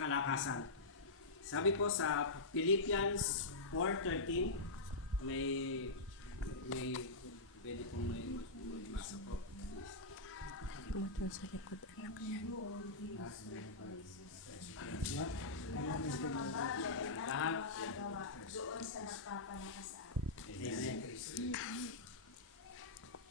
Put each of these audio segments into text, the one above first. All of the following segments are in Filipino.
kalakasan. Sabi po sa Philippians 4:13, may pwede pong may masa po. Matun sa likod, anak yan. Lahat. Doon sa nagpapalakas sa Amen.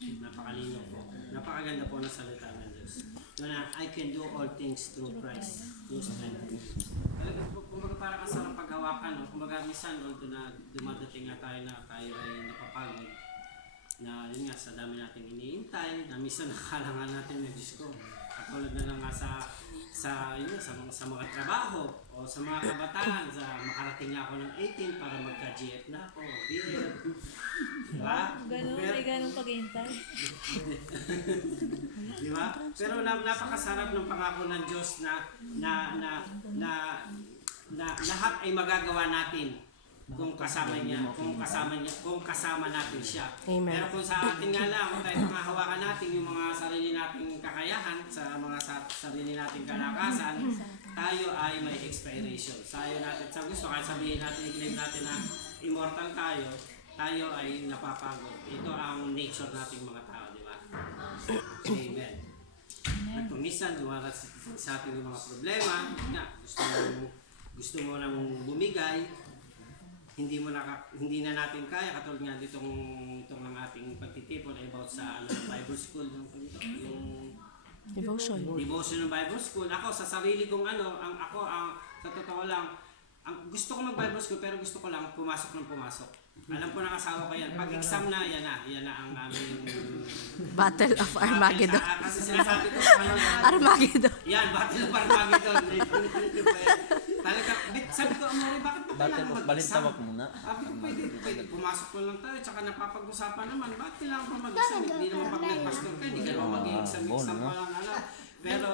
Napakalino po. Napakaganda po ng salita ng Diyos. Na I can do all things through Christ who strengthens me. Talaga po, kumbaga para ka sa paghawakan, no? Kumbaga minsan, although na dumadating nga tayo na tayo ay napapagod, na yun nga, sa dami nating iniintay, na minsan nakalangan natin ng Diyos ko. Katulad na lang nga sa mga trabaho o sa mga kabataan, sa makarating nga ako ng 18 para magka-GF na ako, BF. Diba? May ganun paghihintay. Diba? Pero napakasarap ng pangako ng Diyos na lahat ay magagawa natin kung kasama natin siya. Amen. Pero kung sa atin nga lang, kung tayo hawakan natin yung mga sarili nating kakayahan, sa mga sarili nating kalakasan, tayo ay may expiration. Sa gusto, kahit sabihin natin, i-claim natin na immortal tayo ay napapagod. Ito ang nature nating mga tao, di ba? Amen. At kung minsan, dumaras sa ating mga problema, gusto mo nang bumigay, hindi na natin kaya, katulad nga ditong ng ating pagtitipon about sa Bible School, yung Devotion. Devotion ng Bible School. Ako sa sarili kong sa totoo lang, gusto ko mag-Bible School pero gusto ko lang pumasok. Alam ko ng asawa ko yan. Pag exam na, yan na ang aming Battle of Armageddon. Kasi sinasabi ko, Armageddon. yan, Battle of Armageddon. Talaga, sabi ko, Amore, bakit pa kailangan mag-exam? Balintawak muna. Sabi ko, pwede pumasok ko lang tayo, tsaka napapag-usapan naman, bakit kailangan pa mag-exam? Hindi naman pag nag-pastor ka, hindi ka naman mag-exam pa lang, Pero,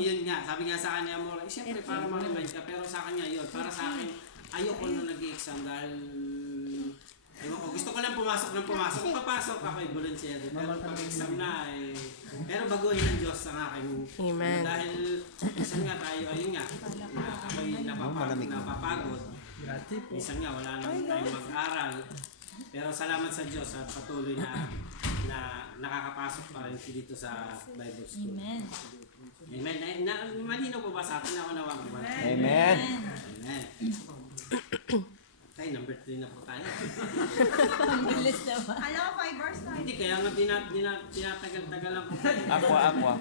yun nga, sabi nga sa kanya, Amore, siyempre, para ma-remind ka, pero sa kanya yun, para sa akin, ayoko na nag-exam dahil, gusto ko lang pumasok. Papasok ako ay volunteer. Pero pag-exam na pero baguhin ng Diyos ang aking. Amen. Dahil minsan nga tayo, ayun nga, ako'y napapagod. Minsan nga, wala naman tayong mag-aral. Pero salamat sa Diyos at patuloy na nakakapasok pa rin dito sa Bible School. Amen. Amen. Malino po ba sa atin na unawang? Amen. Amen. Okay, number 3 na po tayo. Ang bilis naman. Alam mo, 5 hours na. Hindi, kaya nga tinatagal-tagal lang po tayo. Aqua.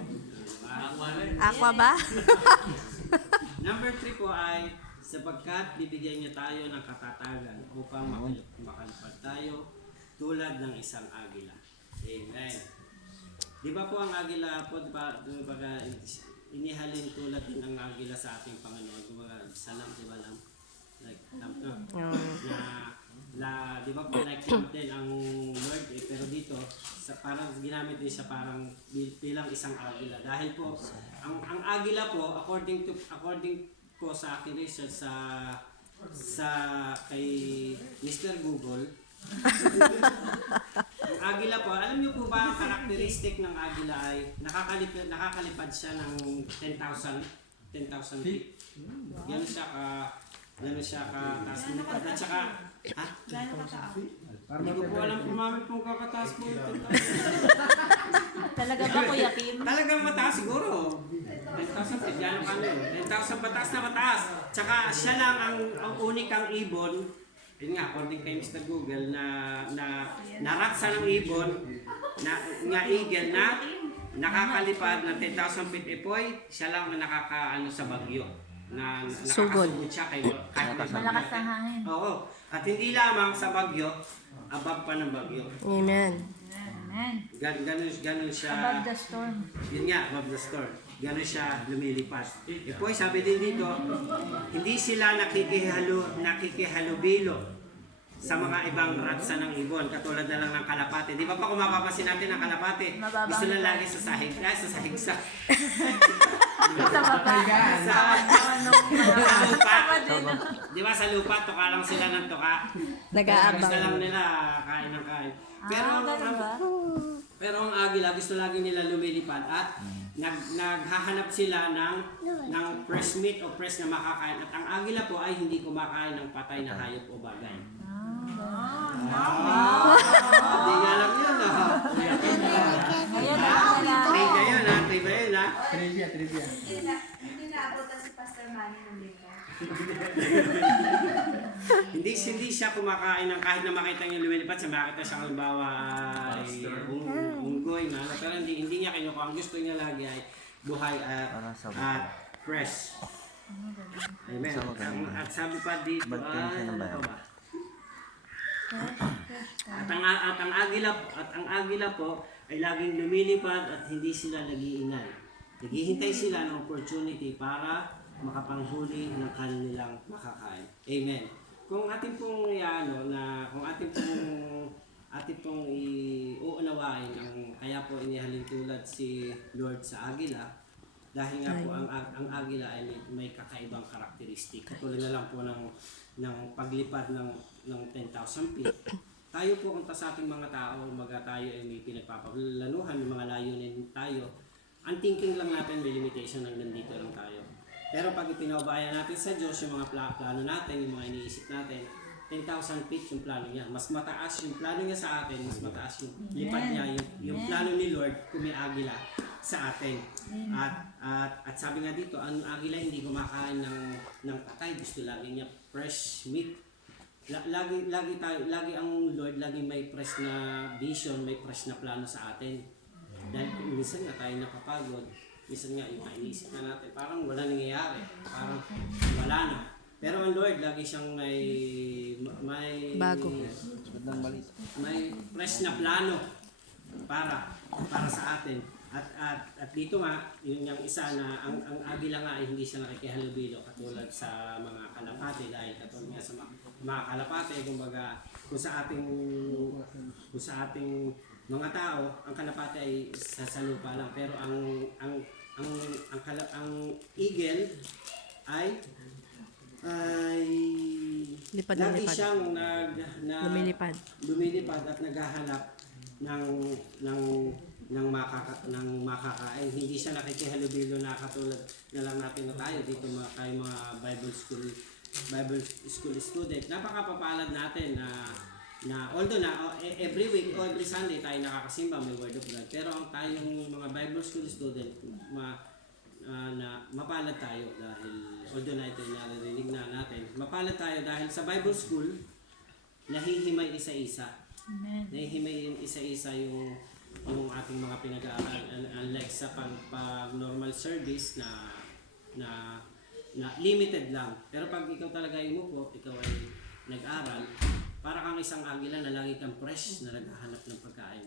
Aqua ba? Number 3 po ay, sapagkat bibigyan niya tayo ng katatagan upang makalipad tayo tulad ng isang agila. Amen. Di ba po ang agila po, di ba inihalin tulad din ang agila sa ating Panginoon. Di ba, salam, di ba lang? Like, di ba po like din ang Lord pero dito parang ginamit din siya parang bilang isang agila dahil po ang agila po according po sa akin research sa kay Mr. Google ang agila po, alam niyo po ba ang karakteristik ng agila ay nakakalipad siya ng 10,000 feet. Gano'n siya kataas mo at saka, ha? Gano'n kataas? Hindi ko po alam kung mami kung kakataas mo ito. Talaga ba, Kuya Kim? Talagang mataas siguro. 10,000 feet, gano'n kami. 10,000 mataas na mataas. Tsaka siya lang ang unikang ibon, yun nga, according kay Mr. Google, na naratsa ng ibon, nga eagle na nakakalipad ng 10,000 feet epoy, siya lang ang nakakaano sa bagyo. Na nakakasugod siya kahit Malakas ang hangin. Oo. At hindi lamang sa bagyo, above pa ng bagyo. Amen. Amen. Ganun siya. Above the storm. Yun nga, above the storm. Ganun siya lumilipad. Po, sabi din dito, hindi sila nakikihalubilo sa mga ibang ratsa ng ibon, katulad na lang ng kalapate. Di ba pa kung mapapasin natin ang kalapate, gusto na lagi sa sahig sa Sa baba. sa lupa. Di ba sa lupa, tuka lang sila ng tuka. Nag-aabang. Gusto lang nila kain ng kain. Pero ganun ba? Pero ang agila, gusto lagi nila lumilipad at naghahanap sila ng fresh meat o fresh na makakain. At ang agila po ay hindi kumakain ng patay na hayop o bagay. Hindi nga alam yun, no? Ayun na pala. Trivia yun, ha? Trivia yun, ha? Trivia. Hindi naabutan si Pastor Manny ng linggo. Hindi siya kumakain ng kahit na makita niyo lumilipad sa makita siya halimbawa ay unggoy na pero hindi niya kinukuha. Ang gusto niya lagi ay buhay at fresh. Amen. At sabi pa dito ano pa ba? At ang agila po ay laging lumilipad at hindi sila nag-iingay. Naghihintay sila ng opportunity para makapanghuli ng kanilang makakain. Amen. Kung ating pong kung ating pong iuunawain ang kaya po inihalin tulad si Lord sa agila dahil nga po ang agila ay may kakaibang karakteristik. Katulad na lang po ng paglipad ng 10,000 feet. Tayo po kung sa ating mga tao, tayo ay may pinagpapalanuhan, may mga layunin tayo. Ang thinking lang natin may limitation hanggang dito lang tayo. Pero pag ipinaubayan natin sa Diyos yung mga plano natin, yung mga iniisip natin, 10,000 feet yung plano niya. Mas mataas yung plano niya sa atin, mas mataas yung lipad niya, yung plano ni Lord kung may agila sa atin. At sabi nga dito, ang agila hindi kumakain ng patay, gusto lagi niya fresh meat. Lagi ang Lord, lagi may fresh na vision, may fresh na plano sa atin. Dahil minsan nga tayo napapagod. Minsan nga yung iniisip na natin, parang wala nangyayari, parang wala na. Pero ang Lord, lagi siyang may Bago. may fresh na plano para sa atin. At dito nga, yun yung isa na ang agila nga ay hindi siya nakikihalubilo katulad sa mga kalapate dahil katulad nga sa mga kalapate, kumbaga kung sa ating mga tao, ang kalapate ay sa lupa lang, pero ang eagle ay Lipad ng lagi lipad. siyang lumilipad at naghahanap ng makakain. Hindi siya nakikihalubilo na katulad na lang natin na tayo dito tayo mga Bible school student. Napakapapalad natin na although every week o every Sunday tayo nakakasimba, may word of God. Pero ang tayong mga Bible school student, na mapalad tayo dahil although na ito yung naririnig na natin, mapalad tayo dahil sa Bible school, nahihimay isa-isa. Amen. Nahihimay isa-isa yung ating mga pinag-aaral. Unlike sa pag normal service na limited lang. Pero pag ikaw talaga umupo, ikaw ay nag-aral, para kang isang agila na lagi kang fresh na naghahanap ng pagkain.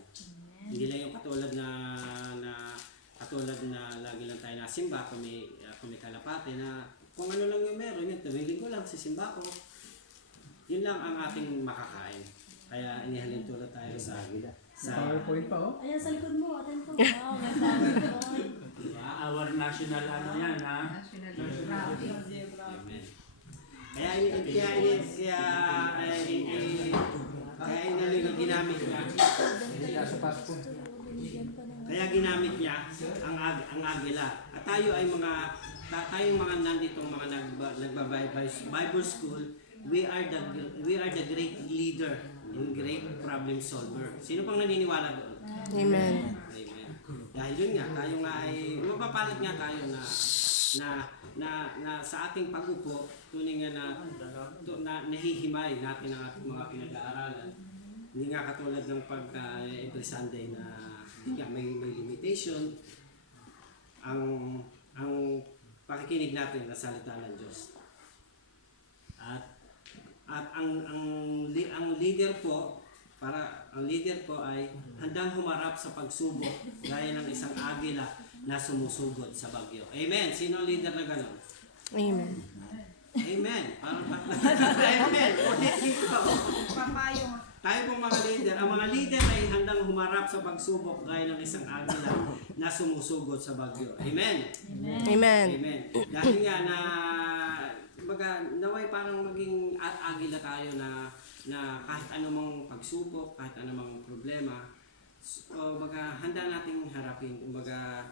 Hindi lang yung katulad na lagi lang tayo nasimba kung may kalapate na kung ano lang yung meron yun, tuwing ko lang sisimba ko. Yun lang ang ating makakain. Kaya inihalin tulad tayo sa agila. PowerPoint pa, oh. Ayan sa likod mo, atin po. Wow, may PowerPoint. Our national yan, ha? Amen. Kaya ginamit niya. Kaya ginamit niya ang agila. At tayo ay tayong mga nanditong mga Bible school, we are the great leader and great problem solver. Sino pang naniniwala doon? Amen. Amen. Dahil yun nga, tayo nga ay mapapalad nga tayo na sa ating pag-upo, tunay nga na nahihimay natin ang ating mga pinag-aaralan. Hindi nga katulad ng every Sunday na may limitation. Ang pakikinig natin na salita ng Diyos. At ang leader po ay handang humarap sa pagsubok gaya ng isang agila na sumusugod sa bagyo. Amen. Sino ang leader na gano'n? Amen. Amen. Amen. Papayo. Tayo pong mga leader, ang mga leader ay handang humarap sa pagsubok gaya ng isang agila na sumusugod sa bagyo. Amen. Amen. Amen. Dahil nga naway parang maging agila tayo na kahit anumang pagsubok, kahit anumang problema, handa nating harapin. Kumbaga,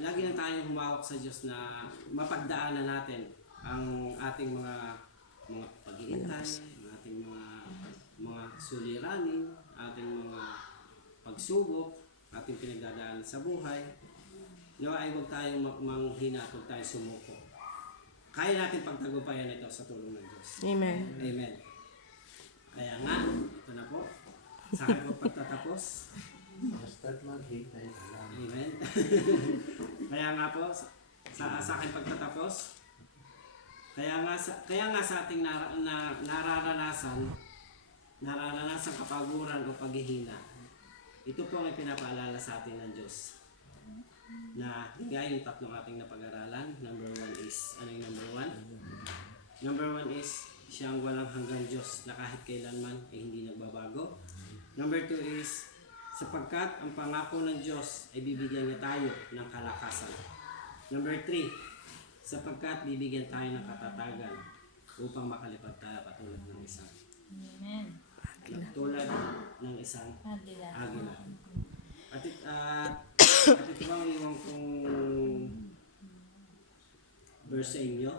lagi lang tayong humawak sa Diyos na mapagdaanan natin ang ating mga pag-iintay, ang ating mga suliranin, ating mga pagsubok, ating pinagdadaanan sa buhay. Nawa ay huwag tayong manghina at huwag tayong sumuko. Kaya natin pagtagumpayan ito sa tulong ng Diyos. Amen. Amen. Kaya nga, ito na po. Sa akin po pagtatapos. Basta't maghintay ka lang. Amen. Kaya nga po, sa akin pagtatapos, kaya nga sa ating nararanasan kapaguran o paghihina, ito po ang pinapaalala sa atin ng Diyos. Na nga yung tatlong ating napag-aralan. Number 1 is, ano yung number 1? Number 1 is, siya ang walang hanggang Diyos na kahit kailanman ay hindi nagbabago. Number 2 is, sapagkat ang pangako ng Diyos ay bibigyan niya tayo ng kalakasan. Number 3, sapagkat bibigyan tayo ng katatagan upang makalipad tayo katulad ng isang Amen. tulad ng isang Agila. agila. At ito bang iwan kong verse sa inyo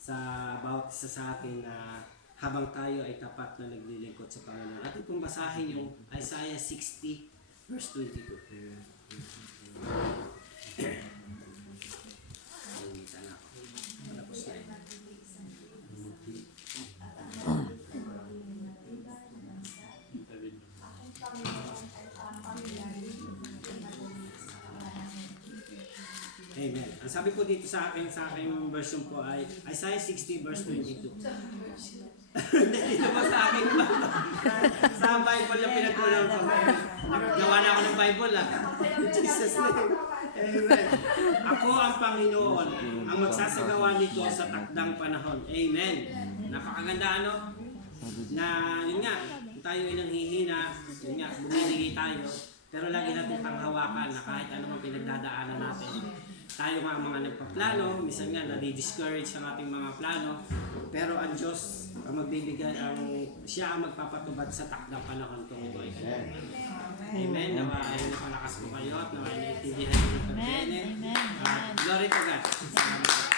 sa bawat isa sa atin na habang tayo ay tapat na naglilingkod sa Panginoon. At itong basahin yung Isaiah 60 verse 22. Nalimutan na ako. Patapos na eh. Amen. Ang sabi po dito sa aking version po ay Isaiah 60 verse 22. Dito po sa aking sa Bible na pinagkulang ko. Naggawa na ako ng Bible In Jesus name. Amen. Ako ang Panginoon, ang magsasagawa nito sa takdang panahon. Amen. Napakaganda ano? Na yun nga, tayo ay nanghihina, yun nga, bumibigay tayo. Pero lagi natin panghawakan na kahit ano mang pinagdadaanan natin. Tayo nga ang mga nagpaplano, minsan nga nadi-discourage ang ating mga plano. Pero ang Diyos ang magbibigay, siya ang magpapatubad sa takdang panahon kung ito ay kanyang. Amen. Nawa ay napalakas mo kayo at nawa ay naintindihan mo ng pagkene. Amen. Glory to God. Salamat po.